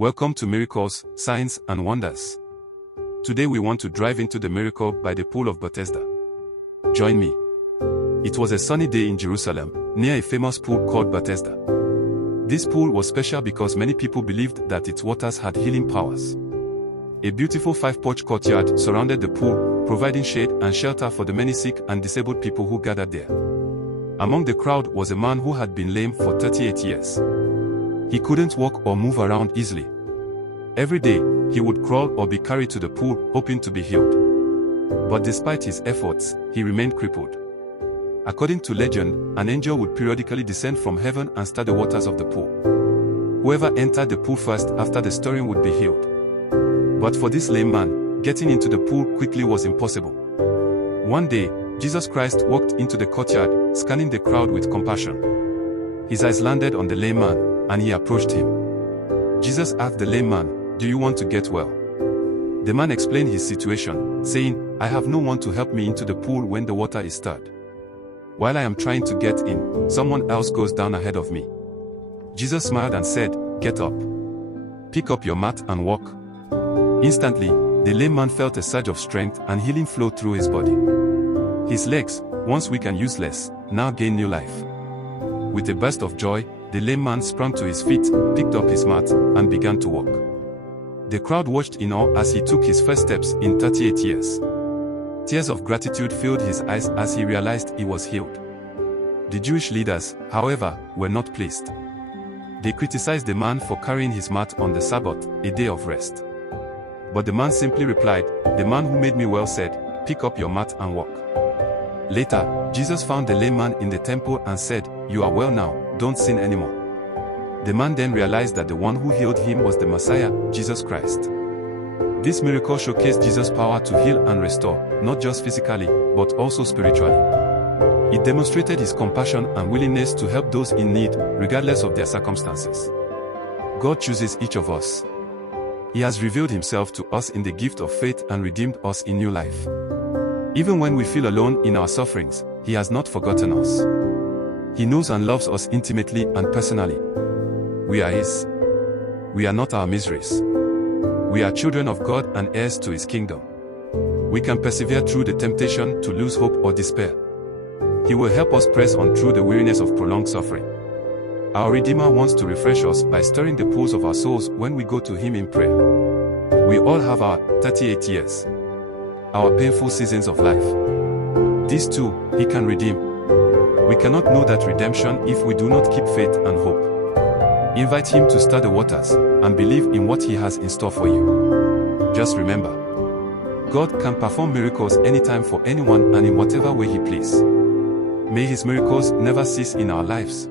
Welcome to Miracles, Signs and Wonders. Today we want to dive into the miracle by the pool of Bethesda. Join me. It was a sunny day in Jerusalem, near a famous pool called Bethesda. This pool was special because many people believed that its waters had healing powers. A beautiful 5-porch courtyard surrounded the pool, providing shade and shelter for the many sick and disabled people who gathered there. Among the crowd was a man who had been lame for 38 years. He couldn't walk or move around easily. Every day, he would crawl or be carried to the pool, hoping to be healed. But despite his efforts, he remained crippled. According to legend, an angel would periodically descend from heaven and stir the waters of the pool. Whoever entered the pool first after the stirring would be healed. But for this lame man, getting into the pool quickly was impossible. One day, Jesus Christ walked into the courtyard, scanning the crowd with compassion. His eyes landed on the lame man, and he approached him. Jesus asked the lame man, "Do you want to get well?" The man explained his situation, saying, "I have no one to help me into the pool when the water is stirred. While I am trying to get in, someone else goes down ahead of me." Jesus smiled and said, "Get up. Pick up your mat and walk." Instantly, the lame man felt a surge of strength and healing flow through his body. His legs, once weak and useless, now gained new life. With a burst of joy, the lame man sprang to his feet, picked up his mat, and began to walk. The crowd watched in awe as he took his first steps in 38 years. Tears of gratitude filled his eyes as he realized he was healed. The Jewish leaders, however, were not pleased. They criticized the man for carrying his mat on the Sabbath, a day of rest. But the man simply replied, "The man who made me well said, 'Pick up your mat and walk.'" Later, Jesus found the lame man in the temple and said, "You are well now, don't sin anymore." The man then realized that the one who healed him was the Messiah, Jesus Christ. This miracle showcased Jesus' power to heal and restore, not just physically, but also spiritually. It demonstrated his compassion and willingness to help those in need, regardless of their circumstances. God chooses each of us. He has revealed himself to us in the gift of faith and redeemed us in new life. Even when we feel alone in our sufferings, he has not forgotten us. He knows and loves us intimately and personally. We are his. We are not our miseries. We are children of God and heirs to his kingdom. We can persevere through the temptation to lose hope or despair. He will help us press on through the weariness of prolonged suffering. Our Redeemer wants to refresh us by stirring the pools of our souls when we go to him in prayer. We all have our 38 years. Our painful seasons of life. These too, he can redeem. We cannot know that redemption if we do not keep faith and hope. Invite him to stir the waters, and believe in what he has in store for you. Just remember, God can perform miracles anytime for anyone and in whatever way he pleases. May his miracles never cease in our lives.